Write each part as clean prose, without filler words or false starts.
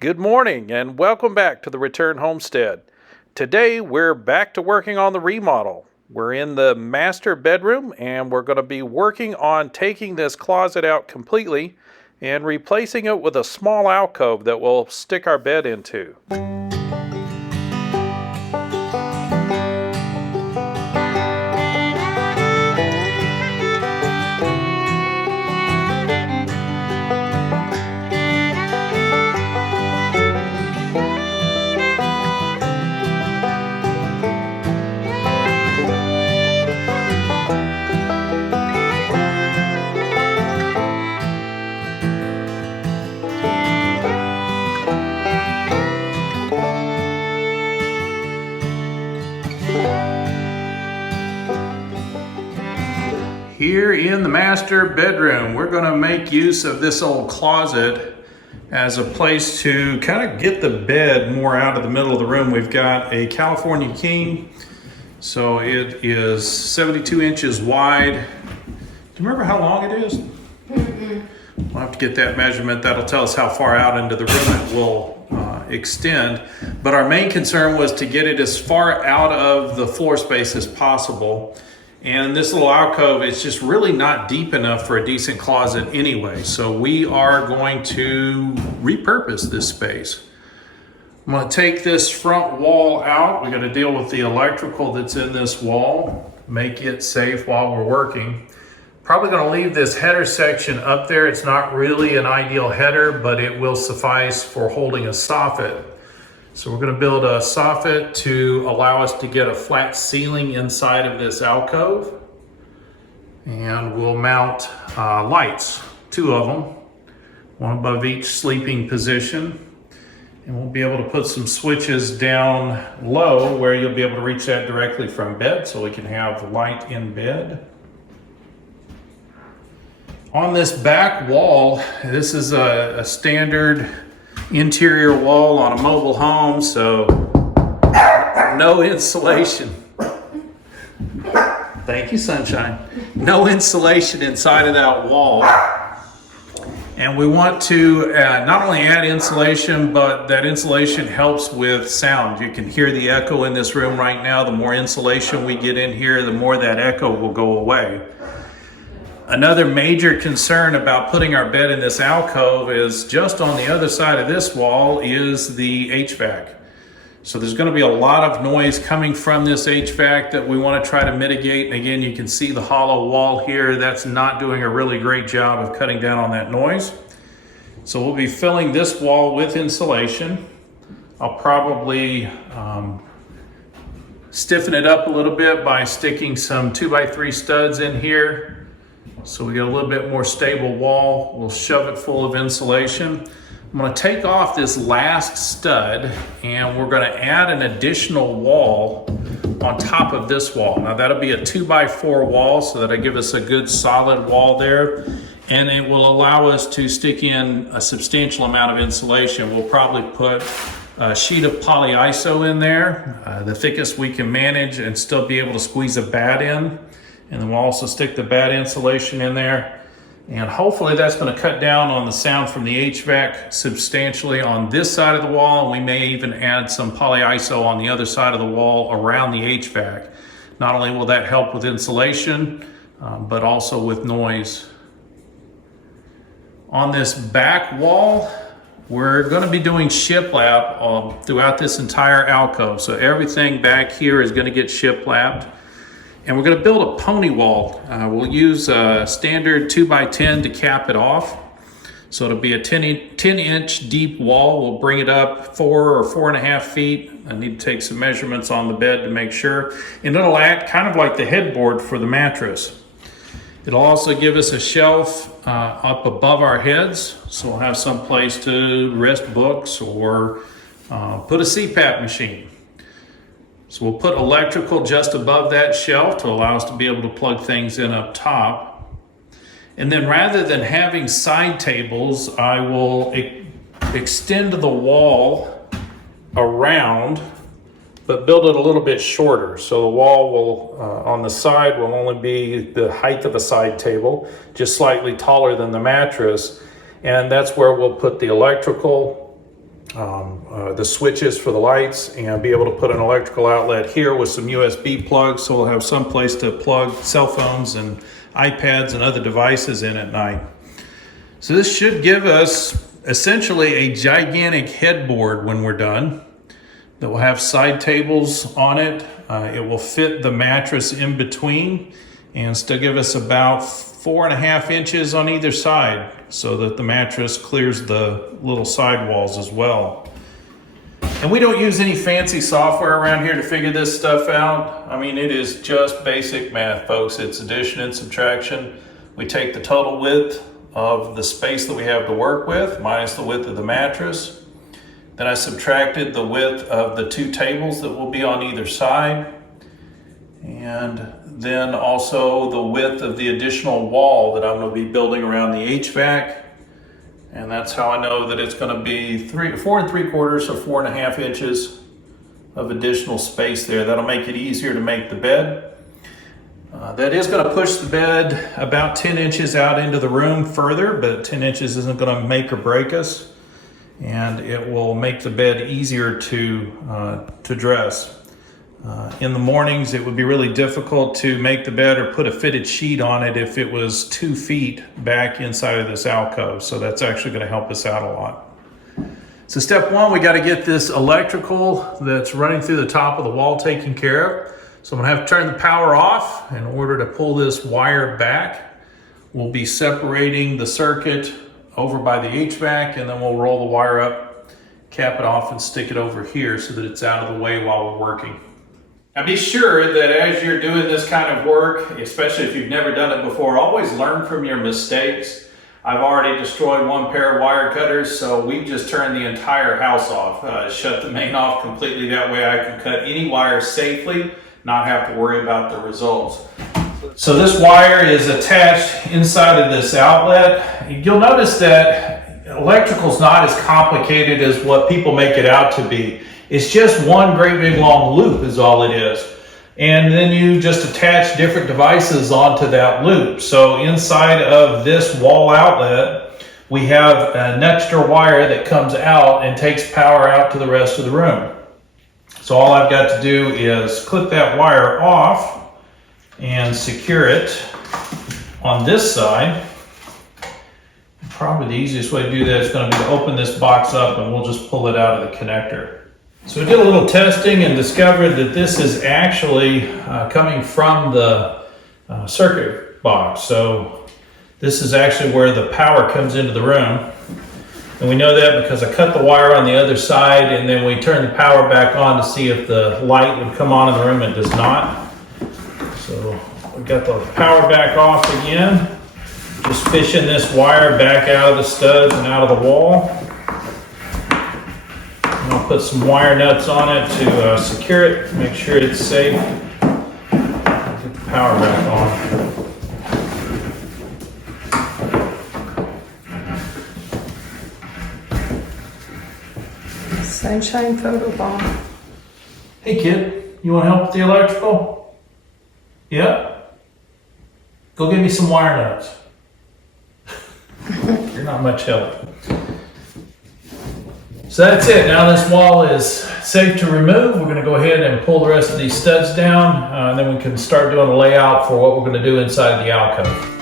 Good morning and welcome back to the Return Homestead. Today we're back to working on the remodel. We're in the master bedroom and we're going to be working on taking this closet out completely and replacing it with a small alcove that we'll stick our bed into. Here in the master bedroom, we're going to make use of this old closet as a place to kind of get the bed more out of the middle of the room. We've got a California king, so it is 72 inches wide. Do you remember how long it is? We'll have to get that measurement. That'll tell us how far out into the room it will extend. But our main concern was to get it as far out of the floor space as possible. And this little alcove is just really not deep enough for a decent closet anyway. So we are going to repurpose this space. I'm going to take this front wall out. We got to deal with the electrical that's in this wall, make it safe while we're working. Probably going to leave this header section up there. It's not really an ideal header, but it will suffice for holding a soffit. So we're going to build a soffit to allow us to get a flat ceiling inside of this alcove. And we'll mount lights, 2 of them, one above each sleeping position. And we'll be able to put some switches down low where you'll be able to reach that directly from bed so we can have light in bed. On this back wall, this is a standard interior wall on a mobile home, so no insulation. Thank you, sunshine. No insulation inside of that wall. And we want to not only add insulation, but that insulation helps with sound. You can hear the echo in this room right now. The more insulation we get in here, the more that echo will go away. Another major concern about putting our bed in this alcove is just on the other side of this wall is the HVAC. So there's going to be a lot of noise coming from this HVAC that we want to try to mitigate. And again, you can see the hollow wall here. That's not doing a really great job of cutting down on that noise. So we'll be filling this wall with insulation. I'll probably stiffen it up a little bit by sticking some 2x3 studs in here. So we get a little bit more stable wall. We'll shove it full of insulation. I'm going to take off this last stud and we're going to add an additional wall on top of this wall. Now that'll be a 2x4 wall, so that'll give us a good solid wall there. And it will allow us to stick in a substantial amount of insulation. We'll probably put a sheet of polyiso in there, the thickest we can manage, and still be able to squeeze a bat in. And then we'll also stick the bat insulation in there. And hopefully that's going to cut down on the sound from the HVAC substantially on this side of the wall. And we may even add some polyiso on the other side of the wall around the HVAC. Not only will that help with insulation, but also with noise. On this back wall, we're going to be doing shiplap throughout this entire alcove. So everything back here is going to get shiplapped. And we're going to build a pony wall. We'll use a standard 2x10 to cap it off. So it'll be a 10-inch deep wall. We'll bring it up 4 or 4.5 feet. I need to take some measurements on the bed to make sure. And it'll act kind of like the headboard for the mattress. It'll also give us a shelf up above our heads. So we'll have some place to rest books or put a CPAP machine. So we'll put electrical just above that shelf to allow us to be able to plug things in up top. And then rather than having side tables, I will extend the wall around, but build it a little bit shorter. So the wall will, on the side, will only be the height of a side table, just slightly taller than the mattress. And that's where we'll put the electrical. the switches for the lights and be able to put an electrical outlet here with some USB plugs, so we'll have some place to plug cell phones and iPads and other devices in at night. So this should give us essentially a gigantic headboard when we're done that will have side tables on it. It will fit the mattress in between and still give us about 4.5 inches on either side so that the mattress clears the little side walls as well. And we don't use any fancy software around here to figure this stuff out. I mean, it is just basic math, folks. It's addition and subtraction. We take the total width of the space that we have to work with minus the width of the mattress. Then I subtracted the width of the 2 tables that will be on either side. And then also the width of the additional wall that I'm going to be building around the HVAC. And that's how I know that it's going to be 4 3/4 or 4.5 inches of additional space there. That'll make it easier to make the bed. That is going to push the bed about 10 inches out into the room further, but 10 inches isn't going to make or break us. And it will make the bed easier to dress. In the mornings, it would be really difficult to make the bed or put a fitted sheet on it if it was 2 feet back inside of this alcove. So that's actually going to help us out a lot. So step 1, we got to get this electrical that's running through the top of the wall taken care of. So I'm going to have to turn the power off in order to pull this wire back. We'll be separating the circuit over by the HVAC, and then we'll roll the wire up, cap it off, and stick it over here so that it's out of the way while we're working. Now be sure that as you're doing this kind of work, especially if you've never done it before, always learn from your mistakes. I've already destroyed 1 pair of wire cutters, so we just turned the entire house off, shut the main off completely. That way I can cut any wire safely, not have to worry about the results. So this wire is attached inside of this outlet. You'll notice that electrical's not as complicated as what people make it out to be. It's just one great big long loop is all it is. And then you just attach different devices onto that loop. So inside of this wall outlet, we have an extra wire that comes out and takes power out to the rest of the room. So all I've got to do is clip that wire off and secure it on this side. Probably the easiest way to do that is going to be to open this box up and we'll just pull it out of the connector. So we did a little testing and discovered that this is actually coming from the circuit box. So this is actually where the power comes into the room. And we know that because I cut the wire on the other side and then we turn the power back on to see if the light would come on in the room. It does not. So we got the power back off again. Just fishing this wire back out of the studs and out of the wall. And I'll put some wire nuts on it to secure it, make sure it's safe. Get the power back on. Sunshine photo bomb. Hey kid, you want to help with the electrical? Yeah? Go get me some wire nuts. You're not much help. So that's it. Now this wall is safe to remove. We're going to go ahead and pull the rest of these studs down, and then we can start doing a layout for what we're going to do inside the alcove.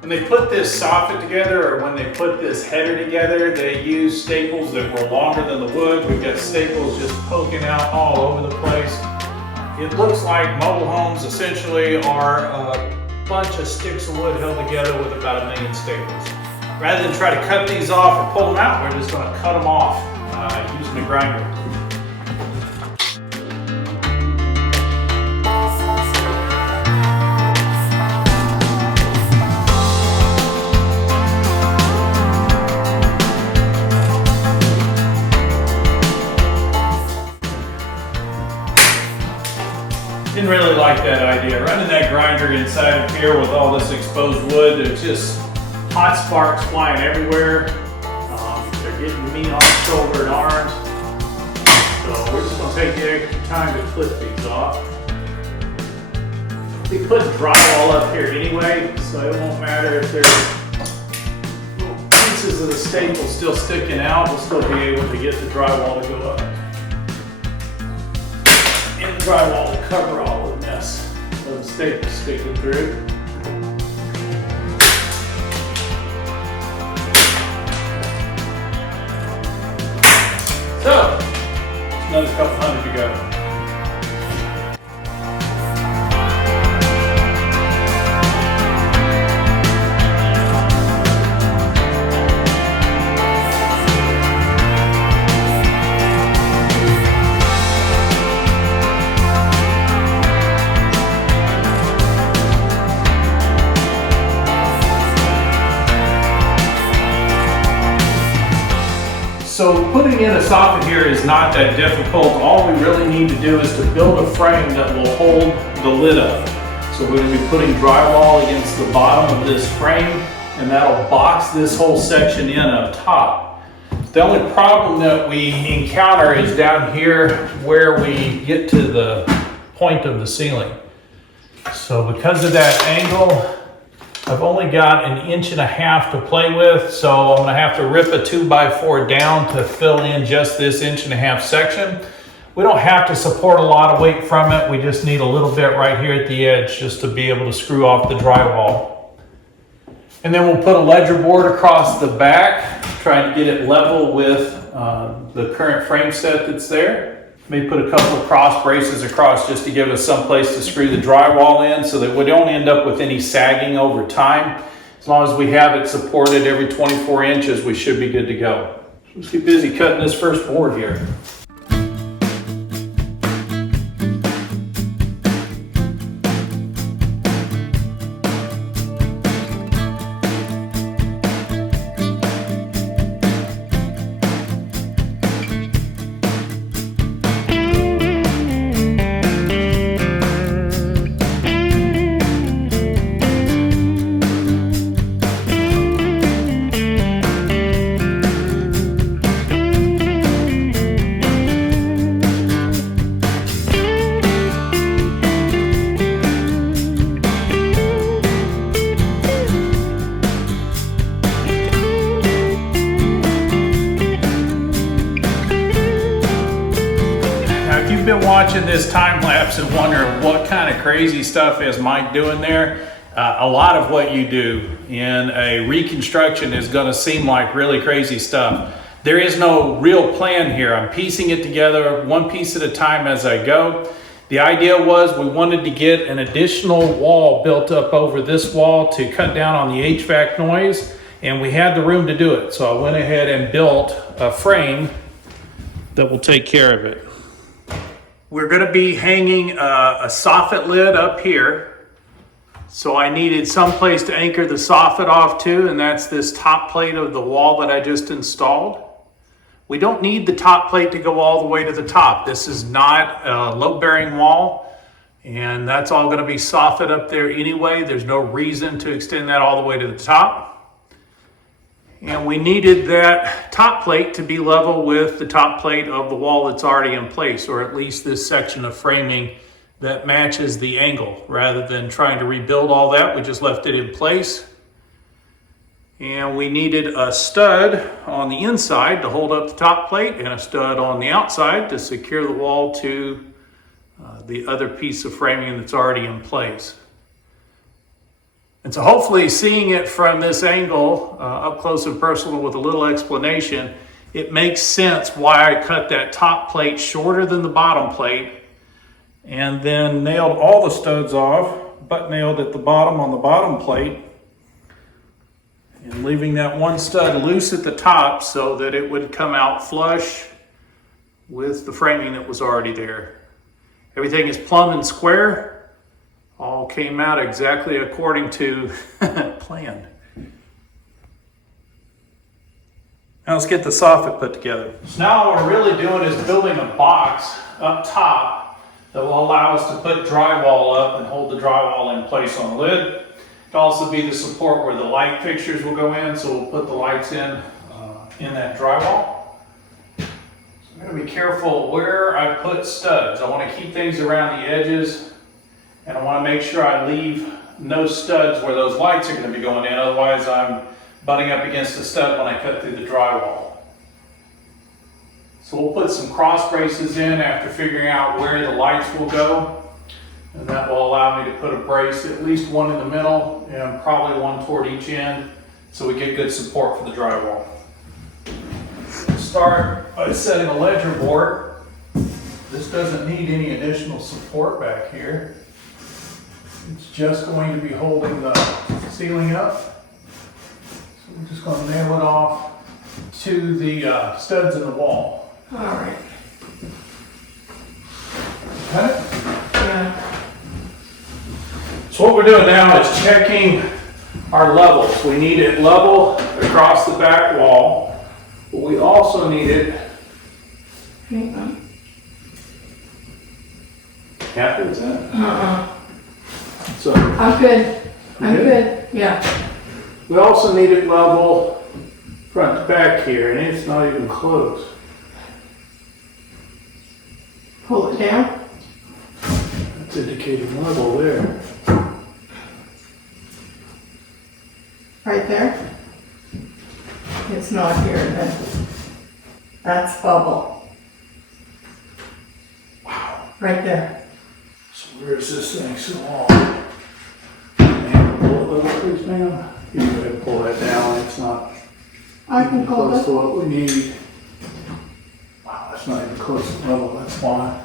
When they put this soffit together, or when they put this header together, they use staples that were longer than the wood. We've got staples just poking out all over the place. It looks like mobile homes essentially are a bunch of sticks of wood held together with about 1 million staples. Rather than try to cut these off or pull them out, we're just going to cut them off using a grinder. Didn't really like that idea. Running that grinder inside of here with all this exposed wood, there's just hot sparks flying everywhere. They're getting me on the shoulder and arms. time to clip these off. We put drywall up here anyway, so it won't matter if there's little pieces of the staple still sticking out. We'll still be able to get the drywall to go up. And the drywall will cover all the mess of the staple sticking through. So, it's another couple hundred to go. So putting in a soffit here is not that difficult. All we really need to do is to build a frame that will hold the lid up. So we're going to be putting drywall against the bottom of this frame, and that'll box this whole section in up top. The only problem that we encounter is down here where we get to the point of the ceiling. So because of that angle, I've only got 1.5 inches to play with, so I'm gonna have to rip a 2x4 down to fill in just this 1.5 inch section. We don't have to support a lot of weight from it. We just need a little bit right here at the edge just to be able to screw off the drywall. And then we'll put a ledger board across the back, trying to get it level with the current frame set that's there. Maybe put a couple of cross braces across just to give us some place to screw the drywall in so that we don't end up with any sagging over time. As long as we have it supported every 24 inches, we should be good to go. Let's get busy cutting this first board here. Been watching this time lapse and wondering what kind of crazy stuff is Mike doing there. A lot of what you do in a reconstruction is going to seem like really crazy stuff. There is no real plan here. I'm piecing it together one piece at a time as I go. The idea was we wanted to get an additional wall built up over this wall to cut down on the HVAC noise, and we had the room to do it. So I went ahead and built a frame that will take care of it. We're going to be hanging a soffit lid up here. So I needed some place to anchor the soffit off to, and that's this top plate of the wall that I just installed. We don't need the top plate to go all the way to the top. This is not a load-bearing wall, and that's all going to be soffit up there anyway. There's no reason to extend that all the way to the top. And we needed that top plate to be level with the top plate of the wall that's already in place, or at least this section of framing that matches the angle. Rather than trying to rebuild all that, we just left it in place. And we needed a stud on the inside to hold up the top plate and a stud on the outside to secure the wall to the other piece of framing that's already in place. And so hopefully seeing it from this angle, up close and personal with a little explanation, it makes sense why I cut that top plate shorter than the bottom plate and then nailed all the studs off, butt nailed at the bottom on the bottom plate, and leaving that one stud loose at the top so that it would come out flush with the framing that was already there. Everything is plumb and square. All came out exactly according to plan. Now let's get the soffit put together. So now what we're really doing is building a box up top that will allow us to put drywall up and hold the drywall in place on the lid. It'll also be the support where the light fixtures will go in, so we'll put the lights in that drywall. So I'm gonna be careful where I put studs. I wanna keep things around the edges, and I wanna make sure I leave no studs where those lights are gonna be going in, otherwise I'm butting up against the stud when I cut through the drywall. So we'll put some cross braces in after figuring out where the lights will go, and that will allow me to put a brace, at least one in the middle and probably one toward each end, so we get good support for the drywall. Start by setting a ledger board. This doesn't need any additional support back here. It's just going to be holding the ceiling up. So we're just going to nail it off to the studs in the wall. All right. Got it? Yeah. So what we're doing now is checking our levels. We need it level across the back wall, but we also need it. Hang on. Happy with that? So I'm good. I'm good. Yeah. we also need it level front to back here, and it's not even close. Pull it down. That's indicating level there. Right there. It's not here then. That's bubble. Wow. Right there. So where is this thing so long? Man, pull it level, please, ma'am. You go ahead and pull that down. It's not I can even pull close it. to what we need. Wow, that's not even close to level. That's why.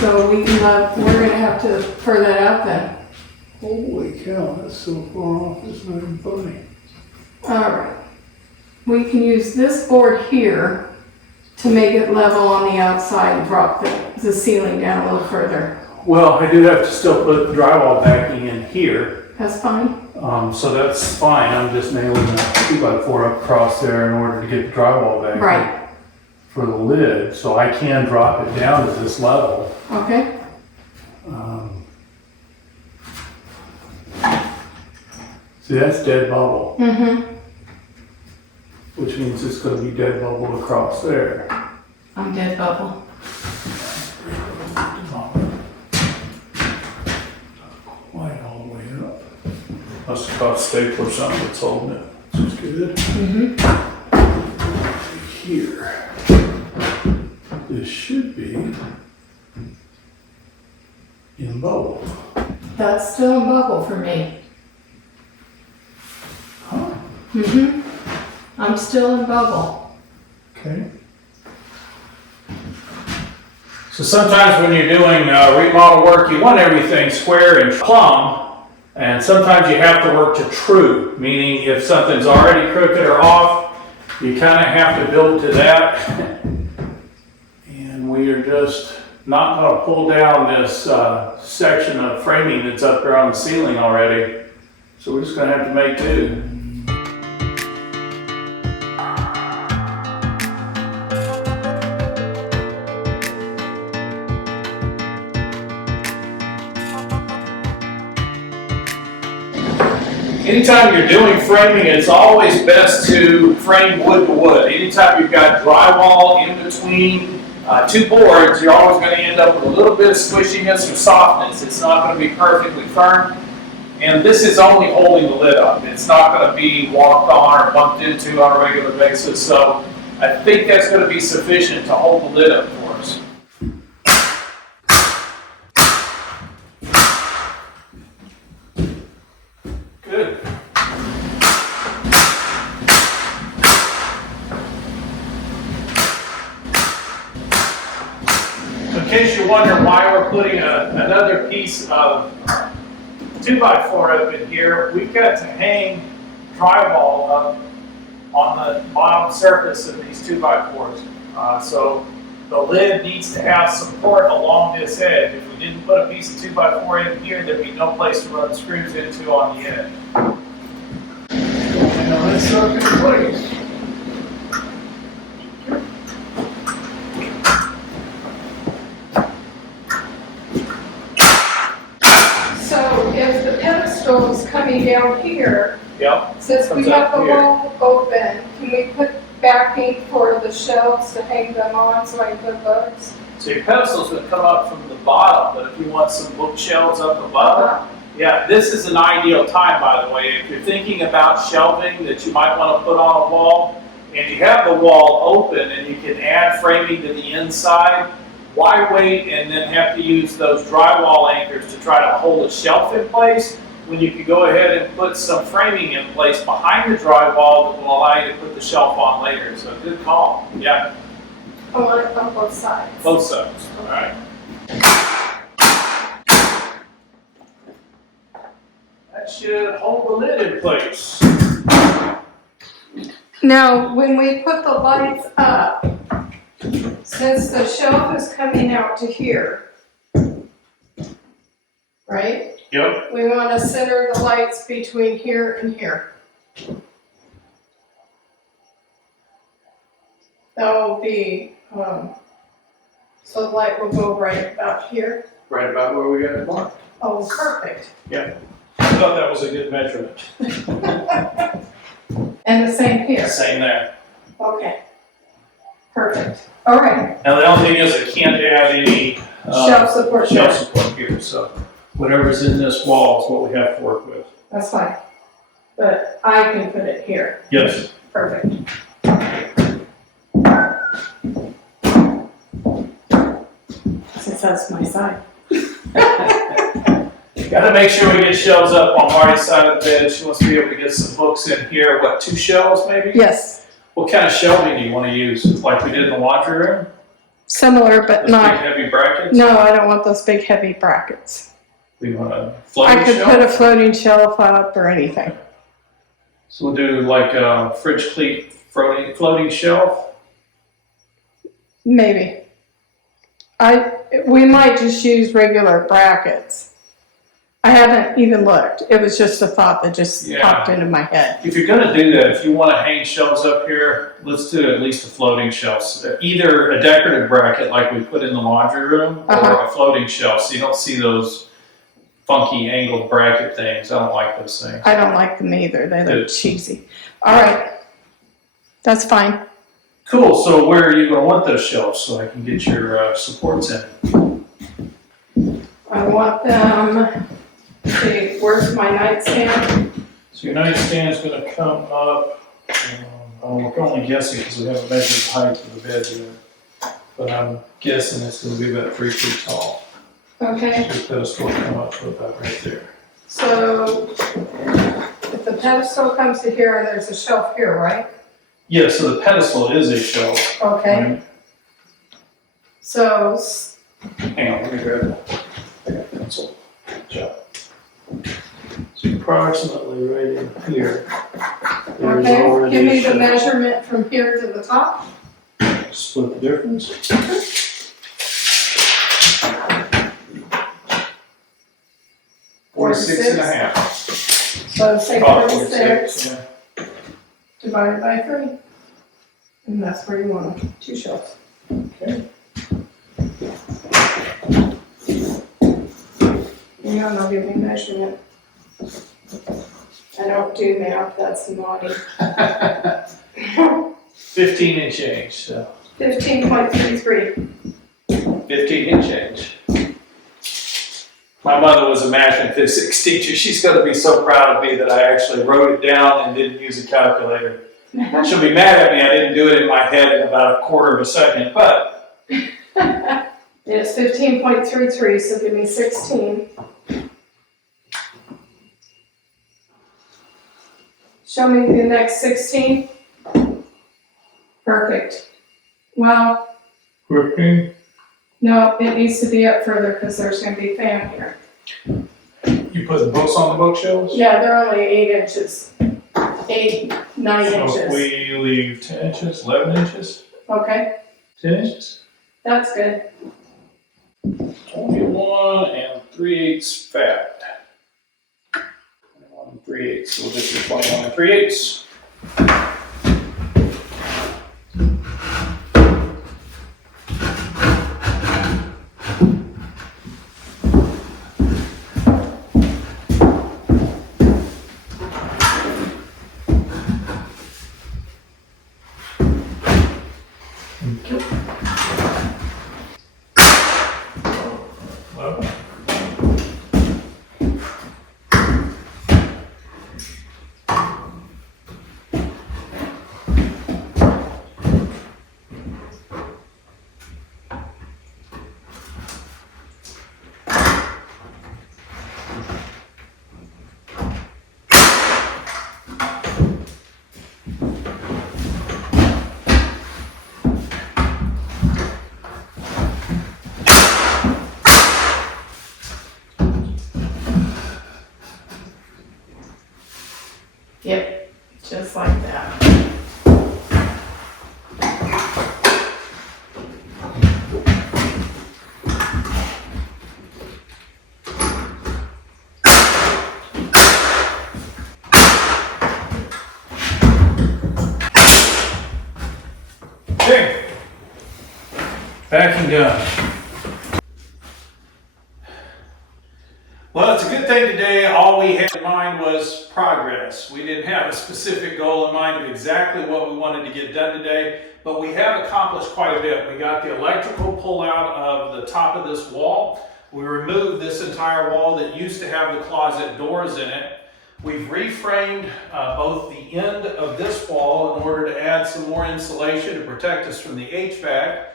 So we can, we're gonna have to fur that out then. Holy cow, that's so far off. It's not even funny. All right. We can use this board here to make it level on the outside and drop the ceiling down a little further. Well, I do have to still put drywall backing in here. That's fine. So that's fine. I'm just nailing the 2x4 up across there in order to get the drywall back Right. for the lid, so I can drop it down to this level. Okay. See, that's dead bubble, Mm-hmm. which means it's going to be dead bubble across there. I'm dead bubble. Quite all the way up. Must have caught a staple or something that's holding it, which is good. Mm-hmm. Here. This should be in bubble. That's still in bubble for me. Huh. Mm-hmm. I'm still in bubble. Okay. So sometimes when you're doing remodel work, you want everything square and plumb, and sometimes you have to work to true, meaning if something's already crooked or off, you kind of have to build to that. And we are just not going to pull down this section of framing that's up there on the ceiling already. So we're just going to have to make do. Anytime you're doing framing, it's always best to frame wood to wood. Anytime you've got drywall in between two boards, you're always going to end up with a little bit of squishiness or softness. It's not going to be perfectly firm. And this is only holding the lid up. It's not going to be walked on or bumped into on a regular basis. So I think that's going to be sufficient to hold the lid up for us. Good. In case you're wondering why we're putting another piece of 2x4 up in here, we've got to hang drywall up on the bottom surface of these 2x4s. So the lid needs to have support along this edge. If we didn't put a piece of 2x4 in here, there'd be no place to run screws into on the edge. And now let's up in place. So if the pedestal is coming down here, Yep. since we Comes have up the here. wall open, can we put backing for the shelves to hang them on so I can put books? So your pedestals would come up from the bottom, but if you want some bookshelves up above, yeah, this is an ideal time, by the way. If you're thinking about shelving that you might want to put on a wall, and you have the wall open and you can add framing to the inside, why wait and then have to use those drywall anchors to try to hold a shelf in place when you could go ahead and put some framing in place behind the drywall that will allow you to put the shelf on later. So good call. Yeah. I want it on both sides. Both sides. All right. That should hold the lid in place. Now, when we put the lights up, since the shelf is coming out to here, right? Yep. We want to center the lights between here and here. That will be, so the light will go right about here. Right about where we got it marked. Oh, perfect. Yeah. I thought that was a good measurement. And the same here. Same there. Okay. Perfect. All right. Now the only thing is I can't add any Shelf support. shelf support here, so whatever's in this wall is what we have to work with. That's fine. But I can put it here. Yes. Perfect. Since that's my side. Got to make sure we get shelves up on Marty's side of the bed. She wants to be able to get some books in here. What, 2 shelves maybe? Yes. What kind of shelving do you want to use? Like we did in the laundry room? Similar, but Those not. big heavy brackets? No, I don't want those big heavy brackets. We want a floating I could shelf? put a floating shelf up or anything. So we'll do like a fridge cleat floating shelf. Maybe. We might just use regular brackets. I haven't even looked. It was just a thought that just popped into my head. If you're going to do that, if you want to hang shelves up here, let's do at least a floating shelf. Either a decorative bracket like we put in the laundry room, or a floating shelf, so you don't see those funky angled bracket things. I don't like those things. I don't like them either. They look cheesy. All right. That's fine. Cool. So where are you going to want those shelves so I can get your supports in? I want them. See, where's my nightstand? So your nightstand is going to come up. We're only guessing because we haven't measured the height of the bed yet. But I'm guessing it's going to be about 3 feet tall. Okay. Your pedestal will come up to about right there. So if the pedestal comes to here, and there's a shelf here, right? Yeah, so the pedestal is a shelf. Okay. Right? So, Hang on, let me grab that. I got a pencil. Good job. So approximately right in here. There's okay, already give me a the shelf. measurement from here to the top. Split the difference. 46 and a half. So say About 46 yeah. divided by 3. And that's where you want them, 2 shelves. Okay. You know, they'll give me measurement. I don't do math, that's naughty. 15 and change, so 15.33. 15 and change. My mother was a math and physics teacher. She's going to be so proud of me that I actually wrote it down and didn't use a calculator. She'll be mad at me I didn't do it in my head in about a quarter of a second, but. It's 15.33, so give me 16. Show me the next 16. Perfect. Well, no, it needs to be up further because there's going to be fan here. You put the books on the bookshelves? Yeah, they're only 8 inches. 9 So inches. if we leave 10 inches, 11 inches, Okay, 10 inches, that's good. 21 and 3/8 fat. 21 and 3/8, so we'll just do 21 and 3/8. Well, Yep, just like that. okay. Backing done. Well, it's a good thing today all we had in mind was progress. We didn't have a specific goal in mind of exactly what we wanted to get done today, but we have accomplished quite a bit. We got the electrical pulled out of the top of this wall. We removed this entire wall that used to have the closet doors in it. We've reframed both the end of this wall in order to add some more insulation to protect us from the HVAC.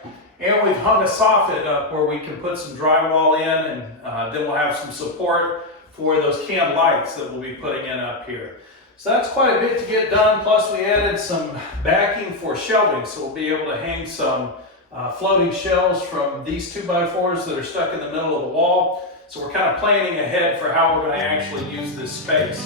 And we've hung a soffit up where we can put some drywall in, and then we'll have some support for those can lights that we'll be putting in up here. So that's quite a bit to get done. Plus we added some backing for shelving. So we'll be able to hang some floating shelves from these 2x4s that are stuck in the middle of the wall. So we're kind of planning ahead for how we're going to actually use this space.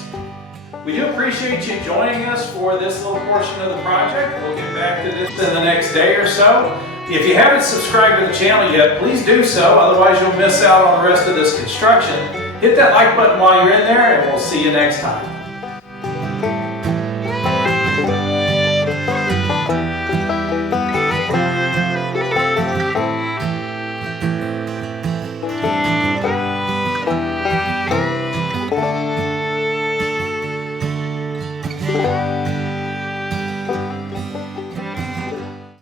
We do appreciate you joining us for this little portion of the project. We'll get back to this in the next day or so. If you haven't subscribed to the channel yet, please do so. Otherwise, you'll miss out on the rest of this construction. Hit that like button while you're in there, and we'll see you next time.